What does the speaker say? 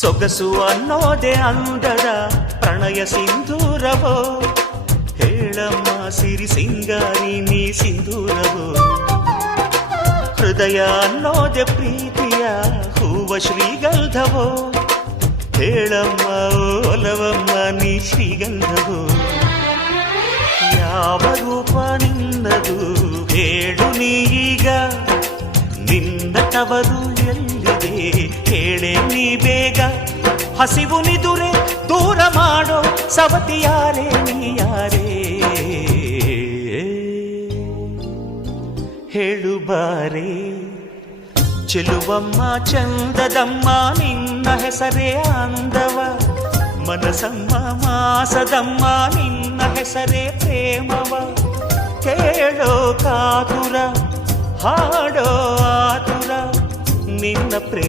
ಸೊಗಸು ಅನ್ನೋದೆ ಅಂದದ ಪ್ರಣಯ ಸಿಂಧೂರವೋ, ಹೇಳಮ್ಮ ಸಿರಿ ಸಿಂಗಾರಿ ನೀ ಸಿಂಧೂರವೋ. ಹೃದಯ ಅನ್ನೋದೆ ಪ್ರೀತಿಯ ಹೂವ ಶ್ರೀಗಂಧವೋ, ಹೇಳಮ್ಮ ಒಲವಮ್ಮ ನೀ ಶ್ರೀಗಂಧವೋ. ಯಾವ ರೂಪ ನಿನ್ನದು ಹೇಳು ನೀಗ, ನಿನ್ನ ತವರು ಎಲ್ಲಿದೆ ಹೇಳೆ ನೀ ಬೇಗ. ಹಸಿವು ನಿದುರೆ ದೂರ ಮಾಡೋ ಸವತಿಯಾರೇ ನೀಯಾರೇ, ಹೇಳು ಬಾರೇ. ಚೆಲುವಮ್ಮ ಚಂದದಮ್ಮ ನಿನ್ನ ಹೆಸರೇ ಅಂದವ, ಮನಸಮ್ಮ ಮಾಸದಮ್ಮ ನಿನ್ನ ಹೆಸರೇ ಪ್ರೇಮವ. ಕೇಳೋ ಕಾತುರ ಹಾಡೋ ಆತುರ ನಿನ್ನ ಪ್ರೇಮ